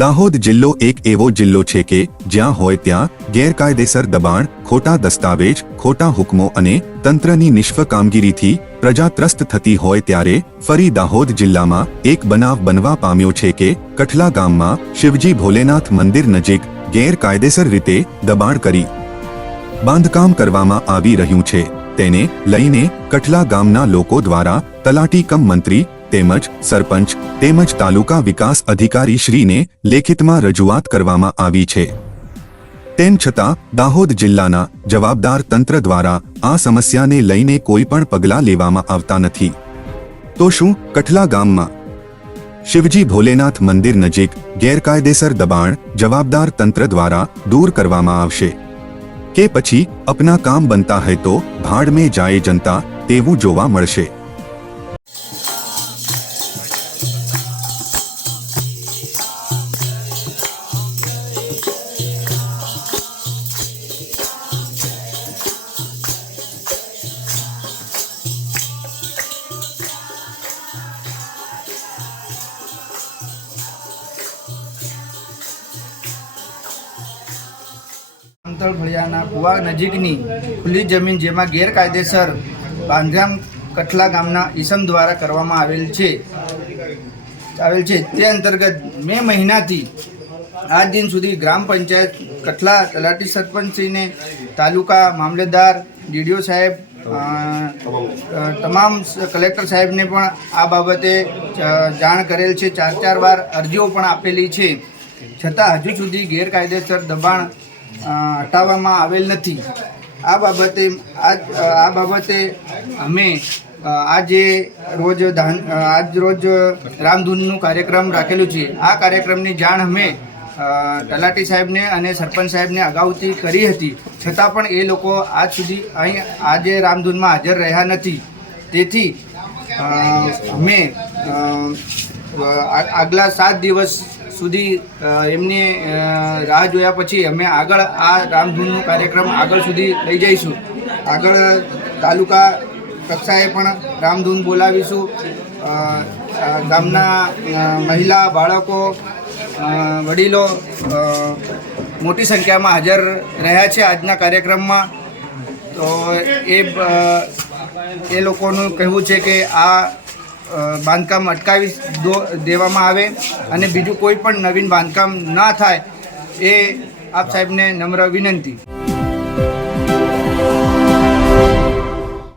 દાહોદ જિલ્લો એક એવો જિલ્લો છે કે જ્યાં હોય ત્યાં ગેરકાયદેસર દબાણ, ખોટા દસ્તાવેજ, ખોટા હુકમો અને તંત્રની નિષ્ફ કામગીરીથી પ્રજા ત્રસ્ત થતી હોય ત્યારે ફરી દાહોદ જિલ્લામાં એક બનાવ બનવા પામ્યો છે કે કઠલા ગામમાં શિવજી ભોલેનાથ મંદિર નજીક ગેરકાયદેસર રીતે દબાણ કરી બાંધકામ કરવામાં આવી રહ્યું છે. તેને લઈને કઠલા ગામના લોકો દ્વારા તલાટી કમ મંત્રી તેમજ સરપંચ તેમજ તાલુકા વિકાસ અધિકારી શ્રીને લેખિતમાં રજૂઆત કરવામાં આવી છે. તેમ છતાં, દાહોદ જિલ્લાના જવાબદાર તંત્ર દ્વારા આ સમસ્યાને લઈને કોઈ પણ પગલાં લેવામાં આવતા નથી. તો શું, કઠલા ગામમાં શિવજી ભોલેનાથ મંદિર નજીક ગેરકાયદેસર દબાણ જવાબદાર તંત્ર દ્વારા દૂર કરવામાં આવશે? કે પછી અપના કામ બનતા હૈ તો ભાડ મેં જાય જનતા તેવું જોવા મળશે? આમતળ ફળિયાના કુવા નજીકની ખુલ્લી જમીન જેમાં ગેરકાયદેસર બાંધકામ કઠલા ગામના ઈસમ દ્વારા કરવામાં આવેલ છે. આવેલ છે. તે અંતર્ગત મે મહિનાથી આજ દિન સુધી ગ્રામ પંચાયત કઠલા તલાટી સરપંચશ્રીને તાલુકા મામલેદાર ડીડીઓ સાહેબ તમામ કલેક્ટર સાહેબને પણ આ બાબતે જાણ કરેલ છે. ચાર ચાર વાર અરજીઓ પણ આપેલી છે. છતાં હજુ સુધી ગેરકાયદેસર દબાણ હટાવવામાં આવેલ નથી. આ બાબતે આ બાબતે અમે આજે રોજ ધાન આજ રોજ રામધૂનનું કાર્યક્રમ રાખેલું છે. આ કાર્યક્રમની જાણ અમે તલાટી સાહેબને અને સરપંચ સાહેબને અગાઉથી કરી હતી. છતાં પણ એ લોકો આજ સુધી અહીં આજે રામધૂનમાં હાજર રહ્યા નથી. તેથી અમે આગલા સાત દિવસ સુધી એમની રાહ જોયા પછી અમે આગળ આ રામધૂનનો કાર્યક્રમ આગળ સુધી લઈ જઈશું. આગળ તાલુકા કક્ષાએ પણ રામધૂન બોલાવીશું. ગામના મહિલા, બાળકો વડીલો મોટી સંખ્યામાં હાજર રહ્યા છે આજના કાર્યક્રમમાં. તો એ એ લોકોનું કહેવું છે કે આ બાંધકામ અટકાવી દેવામાં આવે અને બીજું કોઈ પણ નવીન બાંધકામ ના થાય એ આપ સાહેબને નમ્ર વિનંતી.